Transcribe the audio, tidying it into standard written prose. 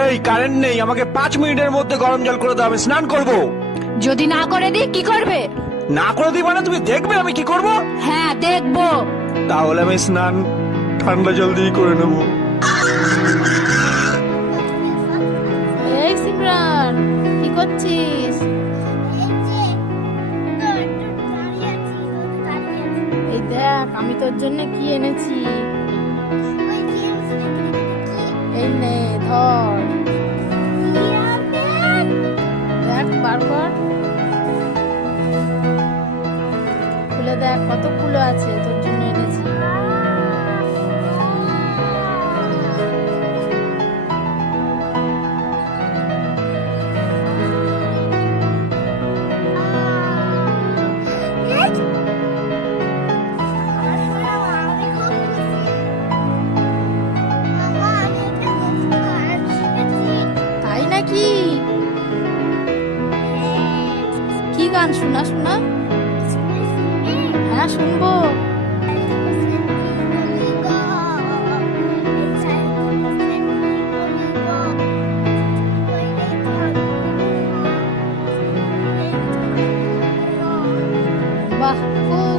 এই কারেন্ট নেই, আমাকে 5 মিনিটের মধ্যে গরম জল করে দাও, আমি স্নান করব। যদি না করে দিই কি করবে? না করে দিই মানে তুমি দেখবে আমি কি করব? হ্যাঁ দেখবো। তাহলে আমি স্নান ঠান্ডা জল দিয়ে করে নেবো। এই সিমরান, কি করছিস? এই দেখ আমি তোর জন্য কি এনেছি। এই নে ধর, দেখ বার কর, খুলে দেখ কত কুলো আছে, তোর জন্য এনেছি। তাই নাকি? কি গান শোনা শোনা? হ্যাঁ শুনবো। বাহ, খুব